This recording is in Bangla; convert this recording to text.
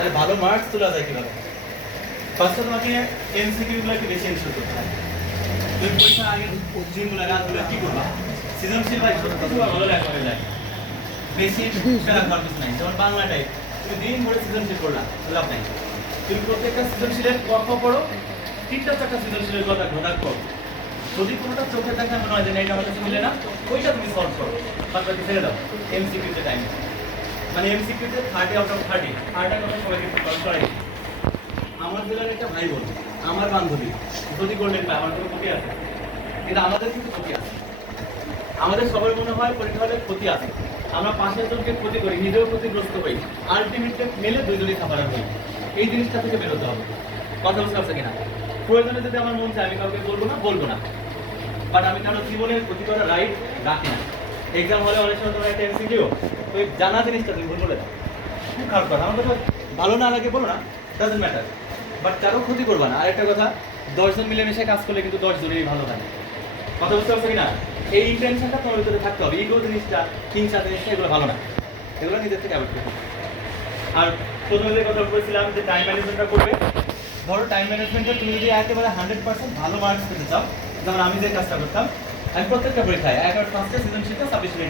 তাহলে ভালো মার্কস তোলা যায় কিভাবে? ফার্স্টে তোমাকে এমসিকিউ গুলো একটু বেশি এনশিওর করতে হবে। তুমি পরীক্ষার আগে দিনগুলো রাতগুলো কি করবা? সৃজনশীল ভাই সত্যি খুব ভালো লেখা হয়ে যায়, বেশি প্যারা করার কিছু নাই। যেমন বাংলাটাই তুমি দিন ভরে সৃজনশীল করলা, লাভ নাই। তুমি প্রত্যেকটা সৃজনশীলের গল্প পড়ো, 3-4টা সৃজনশীলের কথা ঘটাক করো। যদি কোনোটা চোখে দেখা মনে হয় যে না এটা আমার কাছে মিলে না, ওইটা তুমি সলভ করো, বাকি ছেড়ে দাও। এমসিকিউতে টাইম মানে এমসিকিউতে 30 আউট অফ 30 আরটা কথা সবাইকে সলভ করাই। আমার জেলার একটা ভাই বোন, আমার বান্ধবী, যদি গোল্ডেন পায় আমার কোনো ক্ষতি আছে, কিন্তু আমাদের কিন্তু ক্ষতি আছে। আমাদের সবার মনে হয় পরীক্ষা হলে ক্ষতি আছে, আমরা পাশের জনকে ক্ষতি করি, নিজেও ক্ষতিগ্রস্ত হই, আলটিমেটলি মেলে দুইজনই খাবার হই। এই জিনিসটা থেকে বেরোতে হবে। কথা বুঝতে পারছে কিনা? প্রয়োজনে যদি আমার মন চায় আমি কাউকে বলবো না, বাট আমি কারো জীবনের ক্ষতি করার রাইট রাখি না। এক্সাম হলে অনেক সময় তোমার একটা এমসিকিউ, তো এই জানা জিনিসটা তুমি ভুল বলে দাও, খুব খারাপ কথা। আমার কথা ভালো না লাগে বলো না, ডাজন্ট ম্যাটার, বাট কারো ক্ষতি করবা না। আরেকটা কথা, 10 জন মিলেমিশে কাজ করলে কিন্তু 10 জনেরই ভালো থাকে। কথা বুঝতে পারছো কিনা? এই ইন্টেনশনটা তোমার ভিতরে থাকতে হবে। ইগো জিনিসটা, হিংসা জিনিসটা, এগুলো ভালো না, এগুলো নিজের থেকে অ্যাভয়েড করতে হবে। আর প্রথমে যে কথা বলেছিলাম যে টাইম ম্যানেজমেন্টটা করবে। ধরো টাইম ম্যানেজমেন্টে তুমি যদি একেবারে 100% ভালো মার্কস পেতে চাও, যেমন আমি যে কাজটা করতাম, আমি প্রত্যেকটা পরীক্ষায় একেবারে ফার্স্টে সৃজনশীলটা 26 মিনিট